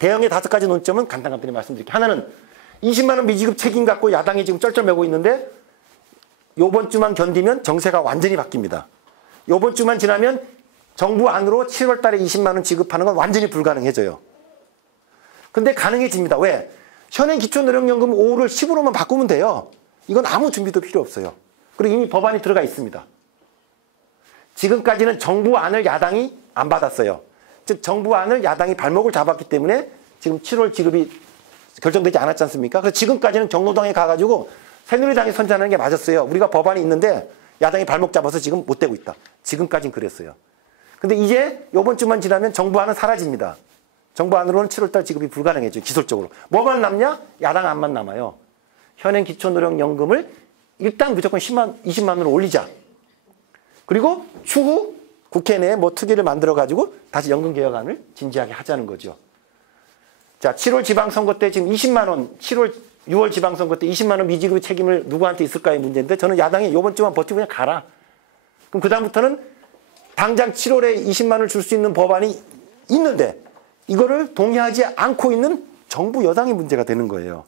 대형의 다섯 가지 논점은 간단간단히 말씀드릴게요. 하나는 20만 원 미지급 책임 갖고 야당이 지금 쩔쩔매고 있는데 요번 주만 견디면 정세가 완전히 바뀝니다. 요번 주만 지나면 정부 안으로 7월 달에 20만 원 지급하는 건 완전히 불가능해져요. 근데 가능해집니다. 왜? 현행 기초노령연금 5를 10으로만 바꾸면 돼요. 이건 아무 준비도 필요 없어요. 그리고 이미 법안이 들어가 있습니다. 지금까지는 정부 안을 야당이 안 받았어요. 즉 정부 안을 야당이 발목을 잡았기 때문에 지금 7월 지급이 결정되지 않았지 않습니까? 그래서 지금까지는 경로당에 가가지고 새누리당이 선전하는 게 맞았어요. 우리가 법안이 있는데 야당이 발목 잡아서 지금 못 되고 있다. 지금까지는 그랬어요. 근데 이제 요번 주만 지나면 정부 안은 사라집니다. 정부 안으로는 7월달 지급이 불가능해져요. 기술적으로. 뭐만 남냐? 야당 안만 남아요. 현행 기초노령연금을 일단 무조건 10만, 20만 원으로 올리자. 그리고 추후 국회 내에 뭐 특위를 만들어 가지고 다시 연금 개혁안을 진지하게 하자는 거죠. 자, 7월 지방선거 때 지금 20만 원, 7월, 6월 지방선거 때 20만 원 미지급의 책임을 누구한테 있을까의 문제인데 저는 야당이 요번 주만 버티고 그냥 가라. 그럼 그다음부터는 당장 7월에 20만 원을 줄 수 있는 법안이 있는데 이거를 동의하지 않고 있는 정부 여당의 문제가 되는 거예요.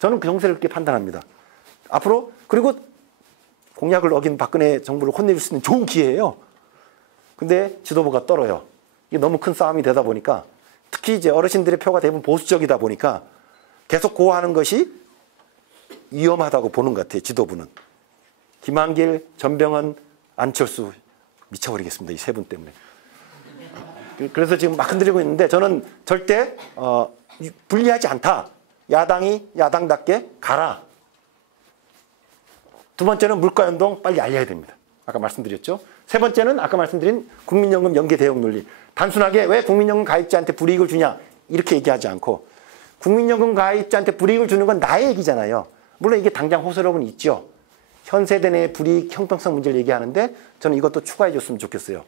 저는 그 정세를 그렇게 판단합니다. 앞으로 그리고 공약을 어긴 박근혜 정부를 혼내줄 수 있는 좋은 기회예요. 근데 지도부가 떨어요. 이게 너무 큰 싸움이 되다 보니까 특히 이제 어르신들의 표가 대부분 보수적이다 보니까 계속 고하는 것이 위험하다고 보는 것 같아요. 지도부는. 김한길, 전병헌, 안철수 미쳐버리겠습니다. 이 세 분 때문에. 그래서 지금 막 흔들리고 있는데 저는 절대 어, 불리하지 않다. 야당이 야당답게 가라. 두 번째는 물가 연동 빨리 알려야 됩니다. 아까 말씀드렸죠. 세 번째는 아까 말씀드린 국민연금 연계 대응 논리. 단순하게 왜 국민연금 가입자한테 불이익을 주냐 이렇게 얘기하지 않고 국민연금 가입자한테 불이익을 주는 건 나의 얘기잖아요. 물론 이게 당장 호소력은 있죠. 현 세대 내 불이익 형평성 문제를 얘기하는데 저는 이것도 추가해 줬으면 좋겠어요.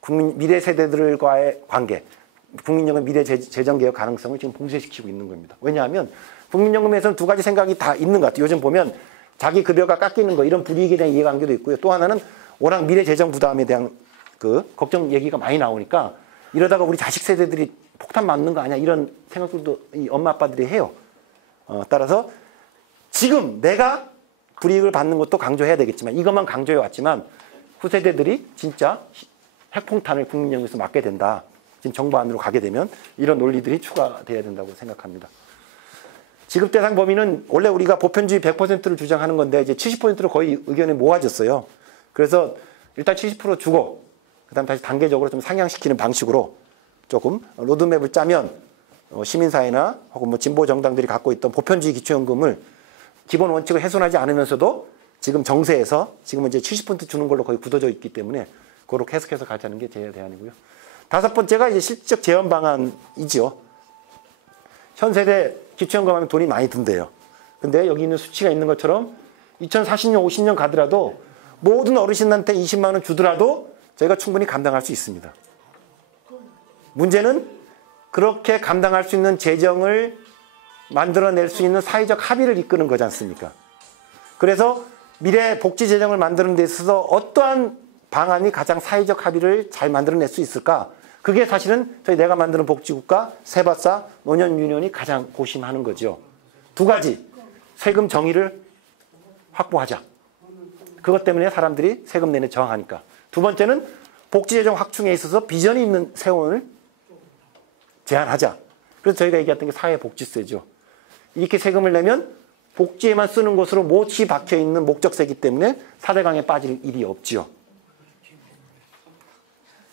국민 미래 세대들과의 관계, 국민연금 미래 재정 개혁 가능성을 지금 봉쇄시키고 있는 겁니다. 왜냐하면 국민연금에서는 두 가지 생각이 다 있는 것 같아요. 요즘 보면 자기 급여가 깎이는 거 이런 불이익에 대한 이해관계도 있고요. 또 하나는 워낙 미래 재정 부담에 대한 그 걱정 얘기가 많이 나오니까 이러다가 우리 자식 세대들이 폭탄 맞는 거 아니야 이런 생각들도 이 엄마 아빠들이 해요. 어, 따라서 지금 내가 불이익을 받는 것도 강조해야 되겠지만 이것만 강조해 왔지만 후세대들이 진짜 핵폭탄을 국민연금에서 맞게 된다. 지금 정부 안으로 가게 되면 이런 논리들이 추가돼야 된다고 생각합니다. 지급 대상 범위는 원래 우리가 보편주의 100%를 주장하는 건데 이제 70%로 거의 의견이 모아졌어요. 그래서 일단 70% 주고 그다음 다시 단계적으로 좀 상향시키는 방식으로 조금 로드맵을 짜면 어, 시민사회나 혹은 뭐 진보 정당들이 갖고 있던 보편주의 기초연금을 기본 원칙을 훼손하지 않으면서도 지금 정세에서 지금은 이제 70% 주는 걸로 거의 굳어져 있기 때문에 그렇게 해석해서 가자는 게 제 대안이고요. 다섯 번째가 이제 실질적 재원 방안이지요. 현 세대 기초연금 하면 돈이 많이 든대요. 근데 여기 있는 수치가 있는 것처럼 2040년, 50년 가더라도 모든 어르신한테 20만 원 주더라도 저희가 충분히 감당할 수 있습니다. 문제는 그렇게 감당할 수 있는 재정을 만들어낼 수 있는 사회적 합의를 이끄는 거지 않습니까? 그래서 미래 복지 재정을 만드는 데 있어서 어떠한 방안이 가장 사회적 합의를 잘 만들어낼 수 있을까? 그게 사실은 저희 내가 만드는 복지국가 세바사 노년 유년이 가장 고심하는 거죠. 두 가지 세금 정의를 확보하자. 그것 때문에 사람들이 세금 내는 저항하니까. 두 번째는 복지재정 확충에 있어서 비전이 있는 세원을 제한하자. 그래서 저희가 얘기했던 게 사회복지세죠. 이렇게 세금을 내면 복지에만 쓰는 곳으로 못이 박혀 있는 목적세이기 때문에 사대강에 빠질 일이 없지요.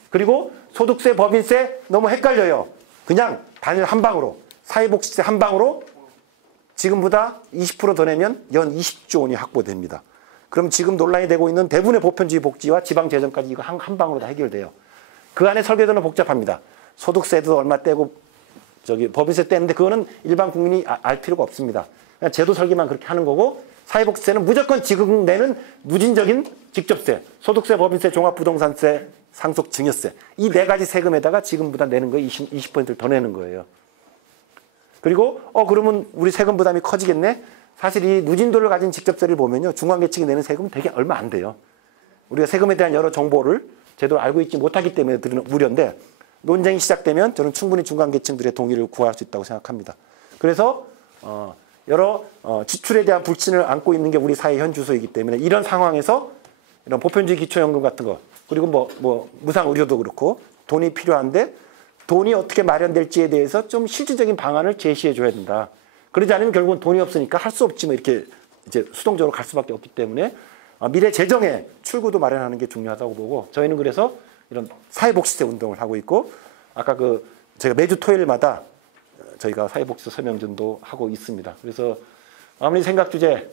그리고 소득세, 법인세 너무 헷갈려요. 그냥 단일 한 방으로 사회복지세 한 방으로 지금보다 20%더 내면 연 20조 원이 확보됩니다. 그럼 지금 논란이 되고 있는 대부분의 보편주의 복지와 지방 재정까지 이거 한, 한 방으로 다 해결돼요. 그 안에 설계도는 복잡합니다. 소득세도 얼마 떼고 저기 법인세 떼는데 그거는 일반 국민이 아, 알 필요가 없습니다. 그냥 제도 설계만 그렇게 하는 거고 사회복지세는 무조건 지금 내는 누진적인 직접세, 소득세, 법인세, 종합부동산세, 상속 증여세 이 네 가지 세금에다가 지금보다 내는 거 20, 20%를 더 내는 거예요. 그리고 어 그러면 우리 세금 부담이 커지겠네? 사실 이 누진도를 가진 직접세를 보면요. 중간계층이 내는 세금은 되게 얼마 안 돼요. 우리가 세금에 대한 여러 정보를 제대로 알고 있지 못하기 때문에 드는 우려인데 논쟁이 시작되면 저는 충분히 중간 계층들의 동의를 구할 수 있다고 생각합니다. 그래서 어, 여러 어, 지출에 대한 불신을 안고 있는 게 우리 사회 현 주소이기 때문에 이런 상황에서 이런 보편주의 기초연금 같은 거 그리고 뭐, 뭐 무상 의료도 그렇고 돈이 필요한데 돈이 어떻게 마련될지에 대해서 좀 실질적인 방안을 제시해 줘야 된다. 그러지 않으면 결국은 돈이 없으니까 할 수 없지 뭐 이렇게 이제 수동적으로 갈 수밖에 없기 때문에 어, 미래 재정에 출구도 마련하는 게 중요하다고 보고 저희는 그래서 이런 사회복지세 운동을 하고 있고 아까 그 제가 매주 토요일마다 저희가 사회복지세 서명전도 하고 있습니다. 그래서 아무리 생각 주제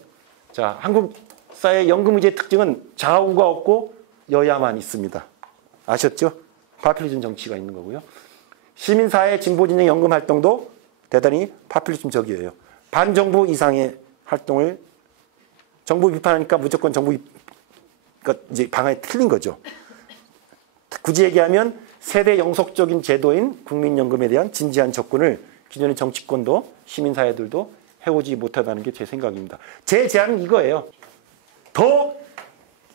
자 한국 사회 연금의제 특징은 좌우가 없고 여야만 있습니다. 아셨죠? 파퓰리즘 정치가 있는 거고요. 시민사회 진보진영 연금 활동도 대단히 파퓰리즘적이에요. 반정부 이상의 활동을 정부 비판하니까 무조건 정부 그러니까 이제 방안이 틀린 거죠. 굳이 얘기하면 세대 영속적인 제도인 국민연금에 대한 진지한 접근을 기존의 정치권도 시민사회들도 해오지 못하다는 게 제 생각입니다. 제 제안은 이거예요. 더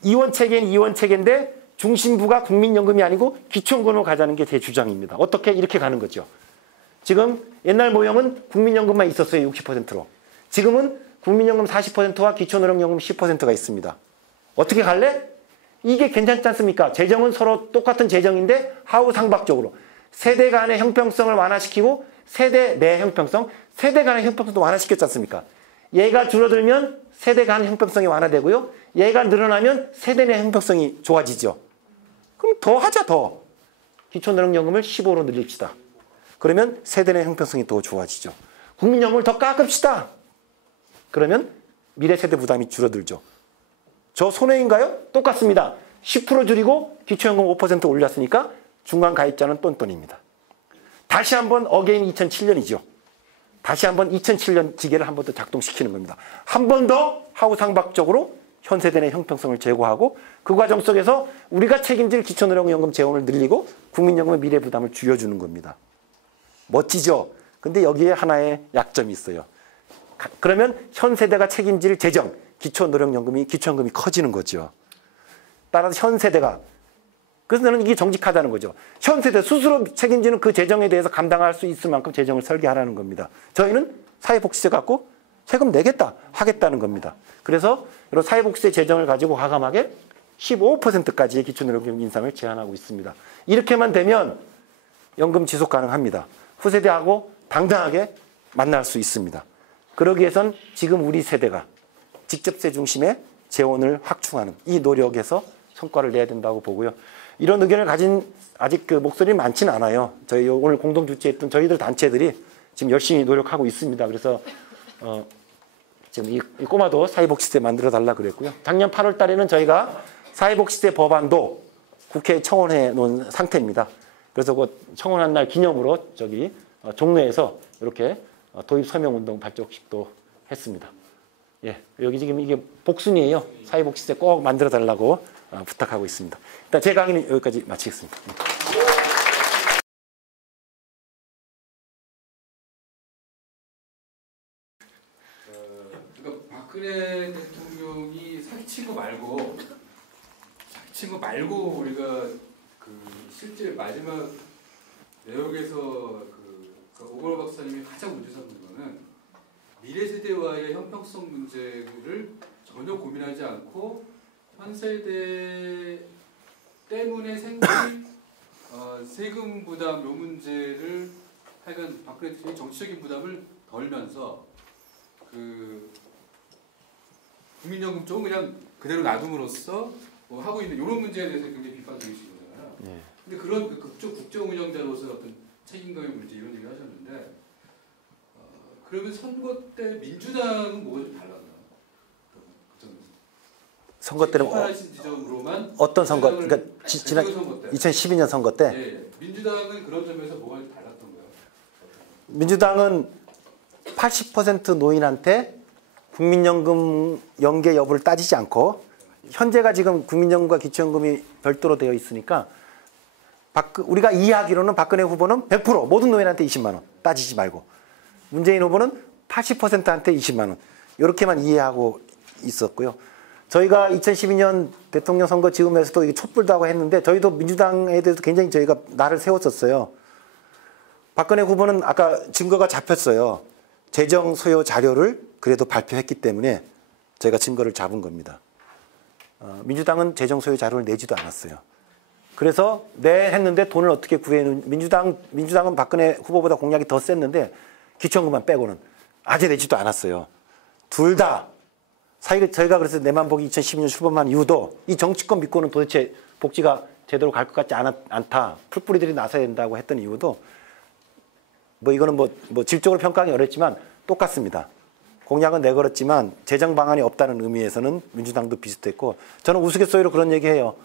이원 체계는 이원 체계인데 중심부가 국민연금이 아니고 기초연금으로 가자는 게 제 주장입니다. 어떻게 이렇게 가는 거죠. 지금 옛날 모형은 국민연금만 있었어요. 60%로. 지금은 국민연금 40%와 기초노령연금 10%가 있습니다. 어떻게 갈래? 이게 괜찮지 않습니까? 재정은 서로 똑같은 재정인데 하우 상박적으로 세대 간의 형평성을 완화시키고 세대 내 형평성, 세대 간의 형평성도 완화시켰지 않습니까? 얘가 줄어들면 세대 간 형평성이 완화되고요. 얘가 늘어나면 세대 내 형평성이 좋아지죠. 그럼 더 하자 더. 기초노령연금을 15로 늘립시다. 그러면 세대 내 형평성이 더 좋아지죠. 국민연금을 더 깎읍시다. 그러면 미래 세대 부담이 줄어들죠. 저 손해인가요? 똑같습니다. 10% 줄이고 기초연금 5% 올렸으니까 중간 가입자는 똔똔입니다. 다시 한번 어게인 2007년이죠. 다시 한번 2007년 지계를 한 번 더 작동시키는 겁니다. 한 번 더 하우상박적으로 현 세대 내 형평성을 제고하고 그 과정 속에서 우리가 책임질 기초노령연금 재원을 늘리고 국민연금의 미래 부담을 줄여주는 겁니다. 멋지죠? 근데 여기에 하나의 약점이 있어요. 그러면 현 세대가 책임질 재정, 기초노령연금이, 기초연금이 커지는 거죠. 따라서 현 세대가 그래서 저는 이게 정직하다는 거죠. 현 세대 스스로 책임지는 그 재정에 대해서 감당할 수 있을 만큼 재정을 설계하라는 겁니다. 저희는 사회복지세 갖고 세금 내겠다 하겠다는 겁니다. 그래서 이런 사회복지세 재정을 가지고 과감하게 15%까지의 기초노령연금 인상을 제한하고 있습니다. 이렇게만 되면 연금 지속 가능합니다. 후세대하고 당당하게 만날 수 있습니다. 그러기 위해선 지금 우리 세대가 직접세 중심의 재원을 확충하는 이 노력에서 성과를 내야 된다고 보고요. 이런 의견을 가진 아직 그 목소리 많지는 않아요. 저희 오늘 공동 주최했던 저희들 단체들이 지금 열심히 노력하고 있습니다. 그래서 어 지금 이, 이 꼬마도 사회복지세 만들어 달라 그랬고요. 작년 8월 달에는 저희가 사회복지세 법안도 국회에 청원해 놓은 상태입니다. 그래서 그 청원한 날 기념으로 저기 어, 종로에서 이렇게 어, 도입 서명 운동 발족식도 했습니다. 예, 여기 지금 이게 복순이에요. 사회복지세 꼭 만들어 달라고 어, 부탁하고 있습니다. 일단 제 강의는 여기까지 마치겠습니다. 그러니까 박근혜 대통령이 사기친 그 실제 마지막 내역에서 그, 그 오건호 박사님이 가장 문제 삼는 거는 미래 세대와의 형평성 문제를 전혀 고민하지 않고 현 세대 때문에 생긴 어, 세금 부담 요 문제를 하여간 박근혜 대통령이 정치적인 부담을 덜면서 그 국민연금 쪽은 그냥 그대로 놔둠으로써 뭐 하고 있는 이런 문제에 대해서 굉장히 거잖아요. 네. 근데 그런 그 그쪽 국정 운영자로서 어떤 책임감의 문제 이런 얘기를 하셨는데 어, 그러면 선거 때 민주당은 뭐가 달랐나요? 그전 선거 때는 어, 어떤 선거? 그러니까 지, 지난 선거 때 2012년 선거 때 예, 예. 민주당은 그런 점에서 뭐가 좀 달랐던 거예요? 민주당은 80% 노인한테 국민연금 연계 여부를 따지지 않고 현재가 지금 국민연금과 기초연금이 별도로 되어 있으니까 박, 우리가 이해하기로는 박근혜 후보는 100% 모든 노인한테 20만 원 따지지 말고 문재인 후보는 80%한테 20만 원 이렇게만 이해하고 있었고요. 저희가 2012년 대통령 선거 지으면서도 촛불도 하고 했는데 저희도 민주당에 대해서 굉장히 저희가 나를 세웠었어요. 박근혜 후보는 아까 증거가 잡혔어요. 재정 소요 자료를 그래도 발표했기 때문에 저희가 증거를 잡은 겁니다. 어, 민주당은 재정 소요 자료를 내지도 않았어요. 그래서 내 했는데 돈을 어떻게 구해는 민주당 민주당은 박근혜 후보보다 공약이 더 셌는데 기초연금만 빼고는 아직 내지도 않았어요. 둘 다 사실 저희가 그래서 내만 보기 2012년 출범한 이유도 이 정치권 믿고는 도대체 복지가 제대로 갈 것 같지 않았, 않다. 풀뿌리들이 나서야 된다고 했던 이유도 뭐 이거는 뭐, 뭐 질적으로 평가하기 어렵지만 똑같습니다. 공약은 내걸었지만 재정 방안이 없다는 의미에서는 민주당도 비슷했고 저는 우스갯소리로 그런 얘기해요.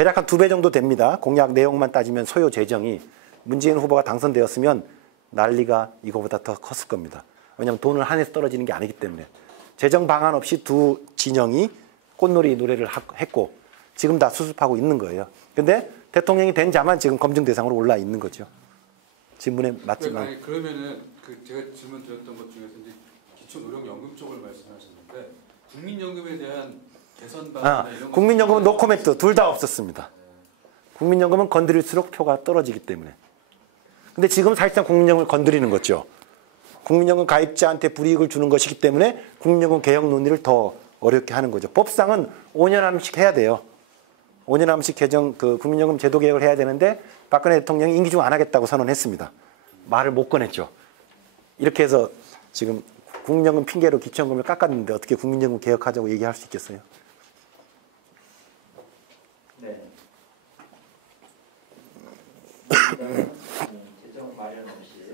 대략 한 두 배 정도 됩니다. 공약 내용만 따지면 소요 재정이 문재인 후보가 당선되었으면 난리가 이거보다 더 컸을 겁니다. 왜냐하면 돈을 한해서 떨어지는 게 아니기 때문에 재정 방안 없이 두 진영이 꽃놀이 노래를 했고 지금 다 수습하고 있는 거예요. 근데 대통령이 된 자만 지금 검증 대상으로 올라 있는 거죠. 질문에 맞지만. 아니, 그러면은 그 제가 질문 드렸던 것 중에서 이제 기초노령연금 쪽을 말씀하셨는데 국민연금에 대한 아, 국민연금은 노코멘트 둘 다 없었습니다. 국민연금은 건드릴수록 표가 떨어지기 때문에. 근데 지금 사실상 국민연금을 건드리는 거죠. 국민연금 가입자한테 불이익을 주는 것이기 때문에 국민연금 개혁 논의를 더 어렵게 하는 거죠. 법상은 5년 한씩 해야 돼요. 5년 한씩 개정 그 국민연금 제도 개혁을 해야 되는데 박근혜 대통령이 임기 중 안 하겠다고 선언했습니다. 말을 못 꺼냈죠. 이렇게 해서 지금 국민연금 핑계로 기초연금을 깎았는데 어떻게 국민연금 개혁하자고 얘기할 수 있겠어요? 네. 재정 마련 없이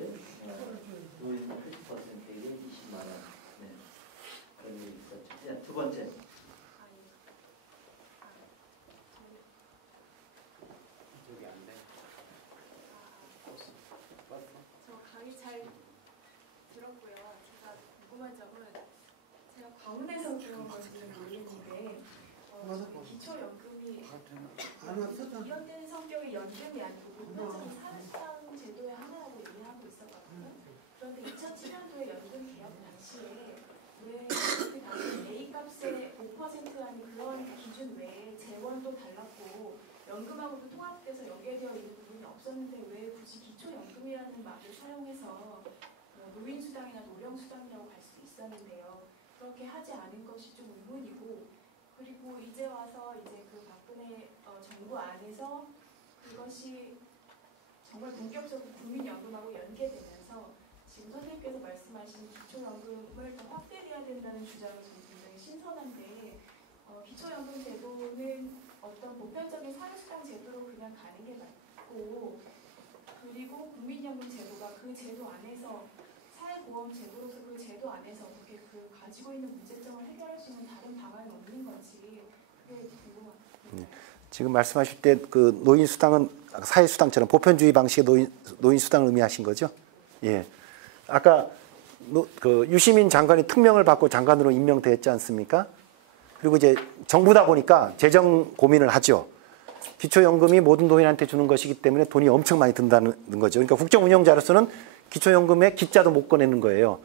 노인 80%에게 20만 원. 네. 여기 있었죠. 두 번째. 저 강의 잘 들었고요. 제가 궁금한 점은 제가 과문해서 그런 건지는 모르겠는데 어, 기초연금 이 이연된 성격의 연금이 아니고 보편적인 사회수당 제도의 하나라고 이해하고 있었거든요. 그런데 2007년도에 연금 개혁 당시에 왜 그 당시 A 값의 5% 아닌 그런 기준 외에 재원도 달랐고 연금하고도 통합돼서 연계되어 있는 부분이 없었는데 왜 굳이 기초연금이라는 말을 사용해서 뭐 노인수당이나 노령수당이라고 할 수 있었는데요. 그렇게 하지 않은 것이 좀 의문이고 그리고 이제 와서 이제 그 박근혜 어, 정부 안에서 그것이 정말 본격적으로 국민연금하고 연계되면서 지금 선생님께서 말씀하신 기초연금을 더 확대해야 된다는 주장은 굉장히 신선한데 어, 기초연금 제도는 어떤 보편적인 사회수당 제도로 그냥 가는 게 맞고 그리고 국민연금 제도가 그 제도 안에서 사회보험 제도로서 그 제도 안에서 어떻게 그 가지고 있는 문제점을 해결할 수 있는 다른 방안이 없는 건지 그게 궁금합니다. 지금 말씀하실 때 그 노인 수당은 사회 수당처럼 보편주의 방식의 노인 노인 수당을 의미하신 거죠? 예. 아까 노, 그 유시민 장관이 특명을 받고 장관으로 임명되었지 않습니까? 그리고 이제 정부다 보니까 재정 고민을 하죠. 기초연금이 모든 노인한테 주는 것이기 때문에 돈이 엄청 많이 든다는 거죠. 그러니까 국정 운영자로서는 기초연금의 기자도 못 꺼내는 거예요.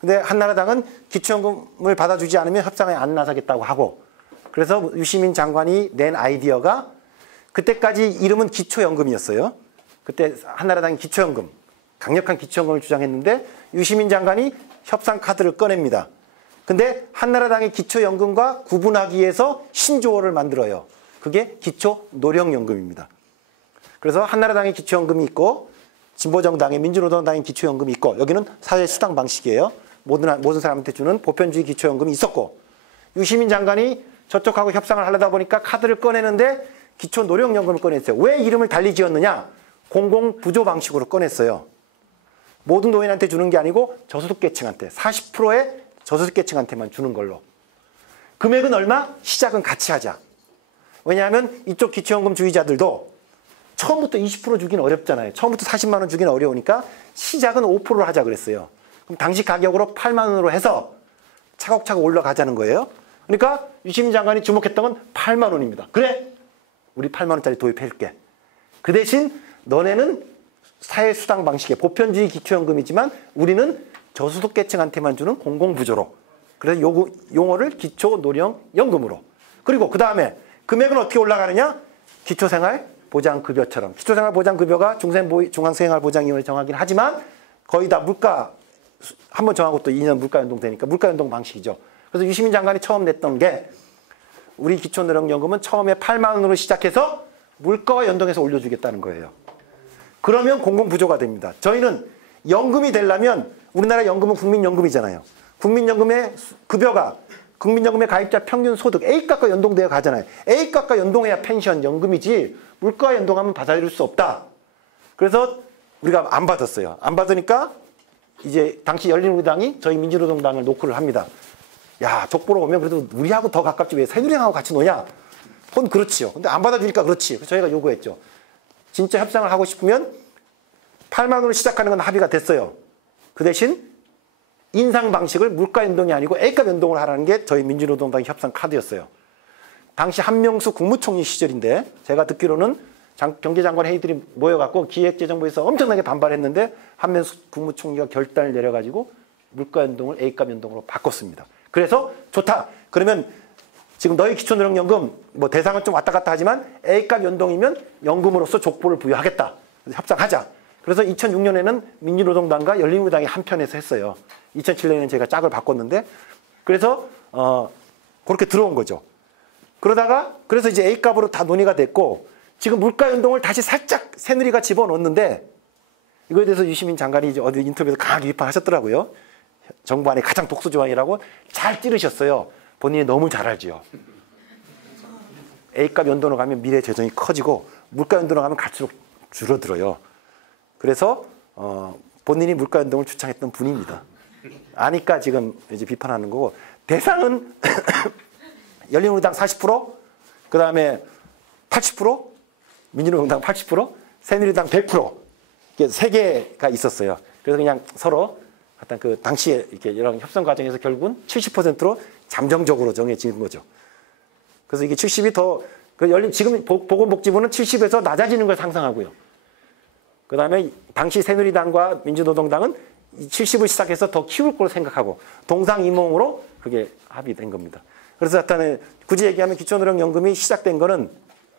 근데 한나라당은 기초연금을 받아주지 않으면 협상에 안 나서겠다고 하고 그래서 유시민 장관이 낸 아이디어가 그때까지 이름은 기초연금이었어요. 그때 한나라당이 기초연금, 강력한 기초연금을 주장했는데 유시민 장관이 협상 카드를 꺼냅니다. 근데 한나라당의 기초연금과 구분하기 위해서 신조어를 만들어요. 그게 기초노령연금입니다. 그래서 한나라당의 기초연금이 있고 진보정당의 민주노동당의 기초연금이 있고 여기는 사회수당 방식이에요. 모든, 모든 사람한테 주는 보편주의 기초연금이 있었고 유시민 장관이 저쪽하고 협상을 하려다 보니까 카드를 꺼내는데 기초노령연금을 꺼냈어요. 왜 이름을 달리 지었느냐? 공공부조 방식으로 꺼냈어요. 모든 노인한테 주는 게 아니고 저소득계층한테 40%의 저소득계층한테만 주는 걸로. 금액은 얼마? 시작은 같이 하자. 왜냐하면 이쪽 기초연금 주의자들도 처음부터 20% 주기는 어렵잖아요. 처음부터 40만 원 주기는 어려우니까 시작은 5%를 하자 그랬어요. 그럼 당시 가격으로 8만 원으로 해서 차곡차곡 올라가자는 거예요. 그러니까 유시민 장관이 주목했던 건 8만 원입니다. 그래, 우리 8만 원짜리 도입해줄게. 그 대신 너네는 사회수당 방식의 보편주의 기초연금이지만 우리는 저소득 계층한테만 주는 공공부조로 그래서 요, 용어를 기초노령연금으로. 그리고 그 다음에 금액은 어떻게 올라가느냐? 기초생활 보장급여처럼. 기초생활보장급여가 중생보, 중앙생활보장위원회 정하긴 하지만 거의 다 물가 한 번 정하고 또 2년 물가연동 되니까 물가연동 방식이죠. 그래서 유시민 장관이 처음 냈던 게 우리 기초노령연금은 처음에 8만 원으로 시작해서 물가와 연동해서 올려주겠다는 거예요. 그러면 공공부조가 됩니다. 저희는 연금이 되려면 우리나라 연금은 국민연금이잖아요. 국민연금의 급여가 국민연금의 가입자 평균 소득 A값과 연동되어 가잖아요. A값과 연동해야 펜션, 연금이지 물가와 연동하면 받아들일 수 없다. 그래서 우리가 안 받았어요. 안 받으니까 이제 당시 열린우리당이 저희 민주노동당을 노크를 합니다. 야 족보로 오면 그래도 우리하고 더 가깝지 왜 새누리당하고 같이 노냐? 그건 그렇지요. 근데 안 받아주니까 그렇지. 그래서 저희가 요구했죠. 진짜 협상을 하고 싶으면 8만 원으로 시작하는 건 합의가 됐어요. 그 대신 인상 방식을 물가 연동이 아니고 A값 연동을 하라는 게 저희 민주노동당 협상 카드였어요. 당시 한명수 국무총리 시절인데 제가 듣기로는 장, 경제장관 회의들이 모여갖고 기획재정부에서 엄청나게 반발했는데 한명수 국무총리가 결단을 내려가지고 물가 연동을 A값 연동으로 바꿨습니다. 그래서 좋다. 그러면 지금 너희 기초노령연금 뭐 대상은 좀 왔다 갔다 하지만 A값 연동이면 연금으로서 족보를 부여하겠다. 협상하자. 그래서 2006년에는 민주노동당과 열린우리당이 한편에서 했어요. 2007년에는 제가 짝을 바꿨는데 그래서 어 그렇게 들어온 거죠. 그러다가 그래서 이제 A값으로 다 논의가 됐고 지금 물가 연동을 다시 살짝 새누리가 집어넣었는데 이거에 대해서 유시민 장관이 이제 어디 인터뷰에서 강하게 비판하셨더라고요. 정부 안에 가장 독소 조항이라고 잘 찌르셨어요. 본인이 너무 잘 알지요. A값 연동으로 가면 미래 재정이 커지고 물가 연동으로 가면 갈수록 줄어들어요. 그래서 어, 본인이 물가 연동을 주창했던 분입니다. 아니까 지금 이제 비판하는 거고 대상은 열린우리당 40%, 그 다음에 80%, 민주노동당 80%, 새누리당 100% 이게 세 개가 있었어요. 그래서 그냥 서로 하여튼 그 당시에 이렇게 이런 협상 과정에서 결국은 70%로 잠정적으로 정해진 거죠. 그래서 이게 70이 더, 그 열린, 지금 보건복지부는 70에서 낮아지는 걸 상상하고요. 그 다음에 당시 새누리당과 민주노동당은 70을 시작해서 더 키울 걸로 생각하고 동상이몽으로 그게 합의된 겁니다. 그래서 하여튼 굳이 얘기하면 기초노령연금이 시작된 거는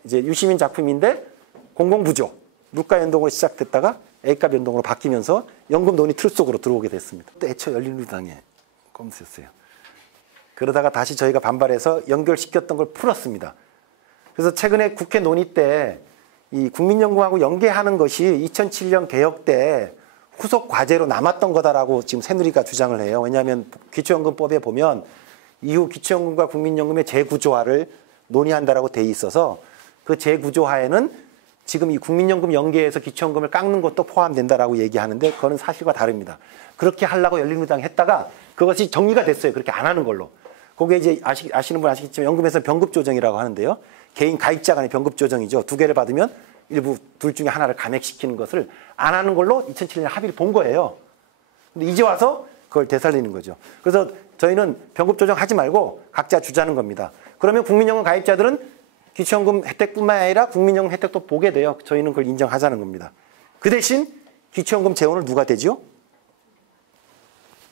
이제 유시민 작품인데 공공부조, 물가 연동으로 시작됐다가 A값 연동으로 바뀌면서 연금 논의 틀 속으로 들어오게 됐습니다. 또 애초 열린우리당에 꼼수였어요. 그러다가 다시 저희가 반발해서 연결시켰던 걸 풀었습니다. 그래서 최근에 국회 논의 때 이 국민연금하고 연계하는 것이 2007년 개혁 때 후속 과제로 남았던 거다라고 지금 새누리가 주장을 해요. 왜냐하면 기초연금법에 보면 이후 기초연금과 국민연금의 재구조화를 논의한다라고 돼 있어서 그 재구조화에는 지금 이 국민연금 연계에서 기초연금을 깎는 것도 포함된다라고 얘기하는데 그거는 사실과 다릅니다. 그렇게 하려고 열린우리당 했다가 그것이 정리가 됐어요. 그렇게 안 하는 걸로. 그게 이제 아시, 아시는 분 아시겠지만 연금에서 병급 조정이라고 하는데요. 개인 가입자 간의 병급 조정이죠. 두 개를 받으면 일부 둘 중에 하나를 감액시키는 것을 안 하는 걸로 2007년에 합의를 본 거예요. 근데 이제 와서 그걸 되살리는 거죠. 그래서 저희는 병급 조정하지 말고 각자 주자는 겁니다. 그러면 국민연금 가입자들은 기초연금 혜택뿐만 아니라 국민연금 혜택도 보게 돼요. 저희는 그걸 인정하자는 겁니다. 그 대신 기초연금 재원을 누가 되죠?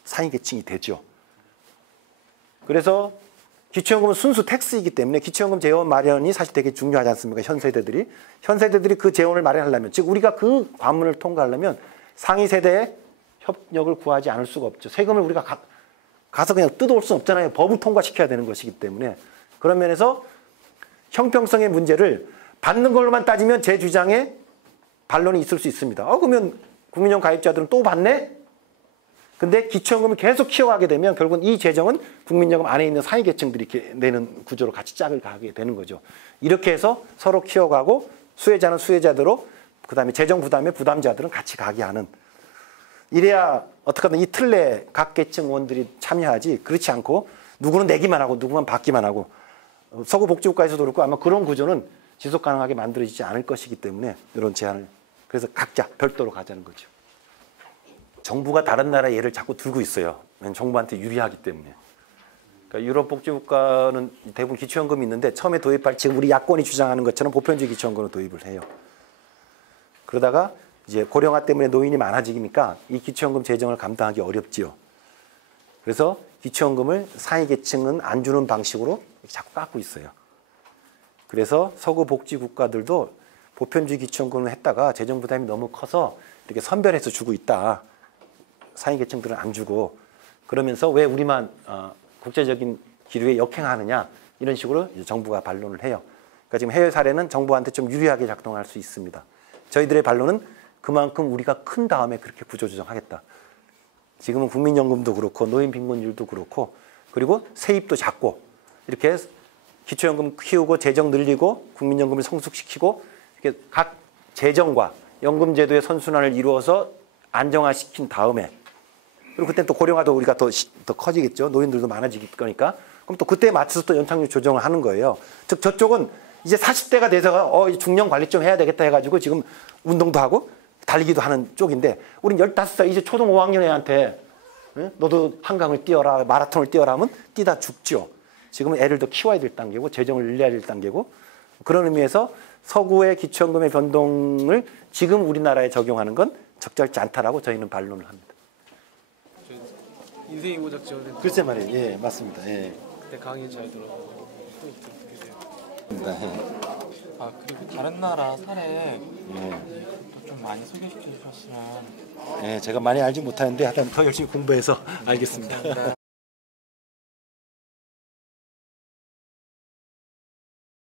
상위계층이 되죠. 그래서 기초연금은 순수 텍스이기 때문에 기초연금 재원 마련이 사실 되게 중요하지 않습니까? 현 세대들이. 현 세대들이 그 재원을 마련하려면, 즉 우리가 그 관문을 통과하려면 상위 세대의 협력을 구하지 않을 수가 없죠. 세금을 우리가 가, 가서 그냥 뜯어올 수 없잖아요. 법을 통과시켜야 되는 것이기 때문에. 그런 면에서 형평성의 문제를 받는 걸로만 따지면 제 주장에 반론이 있을 수 있습니다. 어, 그러면 국민연금 가입자들은 또 받네? 근데 기초연금을 계속 키워가게 되면 결국은 이 재정은 국민연금 안에 있는 상위계층들이 이렇게 내는 구조로 같이 짝을 가게 되는 거죠. 이렇게 해서 서로 키워가고 수혜자는 수혜자대로 그다음에 재정 부담에 부담자들은 같이 가게 하는 이래야 어떻게든 이 틀에 각 계층 의원들이 참여하지 그렇지 않고 누구는 내기만 하고 누구는 받기만 하고 서구 복지국가에서도 그렇고 아마 그런 구조는 지속 가능하게 만들어지지 않을 것이기 때문에 이런 제안을 그래서 각자 별도로 가자는 거죠. 정부가 다른 나라 예를 자꾸 들고 있어요. 정부한테 유리하기 때문에. 그러니까 유럽 복지국가는 대부분 기초연금이 있는데 처음에 도입할 지금 우리 야권이 주장하는 것처럼 보편적 기초연금을 도입을 해요. 그러다가 이제 고령화 때문에 노인이 많아지니까 이 기초연금 재정을 감당하기 어렵지요. 그래서 기초연금을 상위 계층은 안 주는 방식으로 자꾸 깎고 있어요. 그래서 서구 복지 국가들도 보편주의 기초연금을 했다가 재정 부담이 너무 커서 이렇게 선별해서 주고 있다. 상위 계층들은 안 주고 그러면서 왜 우리만 어, 국제적인 기류에 역행하느냐 이런 식으로 정부가 반론을 해요. 그러니까 지금 해외 사례는 정부한테 좀 유리하게 작동할 수 있습니다. 저희들의 반론은 그만큼 우리가 큰 다음에 그렇게 구조조정하겠다. 지금은 국민연금도 그렇고 노인 빈곤율도 그렇고 그리고 세입도 작고 이렇게 기초연금 키우고 재정 늘리고 국민연금을 성숙시키고 이렇게 각 재정과 연금제도의 선순환을 이루어서 안정화시킨 다음에 그리고 그때 또 고령화도 우리가 더, 시- 더 커지겠죠. 노인들도 많아질 거니까. 그럼 또 그때에 맞춰서 또 연착륙 조정을 하는 거예요. 즉 저쪽은 이제 40대가 돼서 어, 이 중년 관리 좀 해야 되겠다 해가지고 지금 운동도 하고 달리기도 하는 쪽인데 우린 15살 이제 초등 5학년 애한테 응? 너도 한강을 뛰어라 마라톤을 뛰어라 하면 뛰다 죽죠. 지금은 애를 더 키워야 될 단계고 재정을 늘려야 될 단계고 그런 의미에서 서구의 기초연금의 변동을 지금 우리나라에 적용하는 건 적절치 않다라고 저희는 반론을 합니다. 인생이 고작 지원된 글쎄 말이에요. 예, 맞습니다. 예. 그때 강의 잘또 돼요? 예. 아 그리고 다른 나라 사례 예. 또좀 많이 소개시켜 주셨으면 예, 제가 많이 알지 못하는데 하여튼 더 열심히 공부해서 알겠습니다. 감사합니다.